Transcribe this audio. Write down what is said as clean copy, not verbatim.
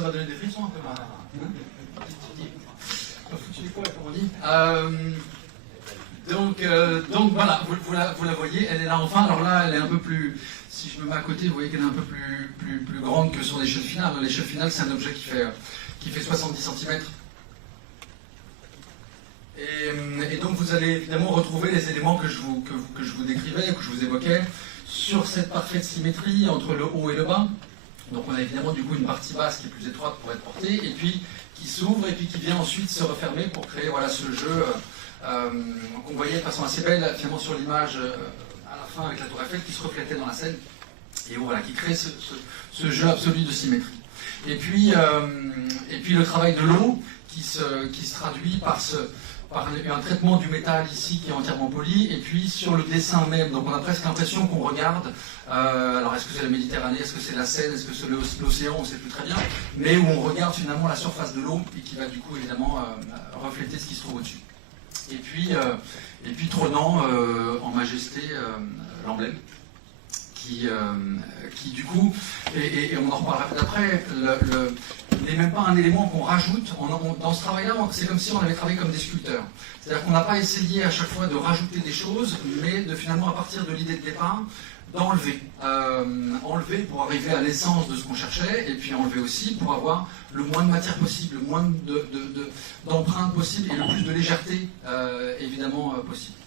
Ça va donner des frissons un peu. Donc voilà, vous la voyez, elle est là enfin. Alors là, elle est un peu plus. Si je me mets à côté, vous voyez qu'elle est un peu plus grande que sur l'échelle finale. L'échelle finale, c'est un objet qui fait 70 cm. Et donc vous allez évidemment retrouver les éléments que je vous décrivais, que je vous évoquais, sur cette parfaite symétrie entre le haut et le bas. Donc on a évidemment du coup une partie basse qui est plus étroite pour être portée, et puis qui s'ouvre, et puis qui vient ensuite se refermer pour créer voilà, ce jeu qu'on voyait de façon assez belle finalement sur l'image à la fin avec la tour Eiffel qui se reflétait dans la scène, et voilà, qui crée ce jeu absolu de symétrie. Et puis le travail de l'eau qui se traduit par un traitement du métal ici qui est entièrement poli, et puis sur le dessin même, donc on a presque l'impression qu'on regarde, alors est-ce que c'est la Méditerranée, est-ce que c'est la Seine, est-ce que c'est l'océan, on ne sait plus très bien, mais où on regarde finalement la surface de l'eau, et qui va du coup évidemment refléter ce qui se trouve au-dessus. Et puis trônant en majesté l'emblème, qui du coup, et on en reparlera peut-être après, n'est même pas un élément qu'on rajoute. Dans ce travail-là, c'est comme si on avait travaillé comme des sculpteurs. C'est-à-dire qu'on n'a pas essayé à chaque fois de rajouter des choses, mais de finalement, à partir de l'idée de départ, d'enlever. Enlever pour arriver à l'essence de ce qu'on cherchait, et puis enlever aussi pour avoir le moins de matière possible, le moins d'empreintes possible, et le plus de légèreté, évidemment, possible.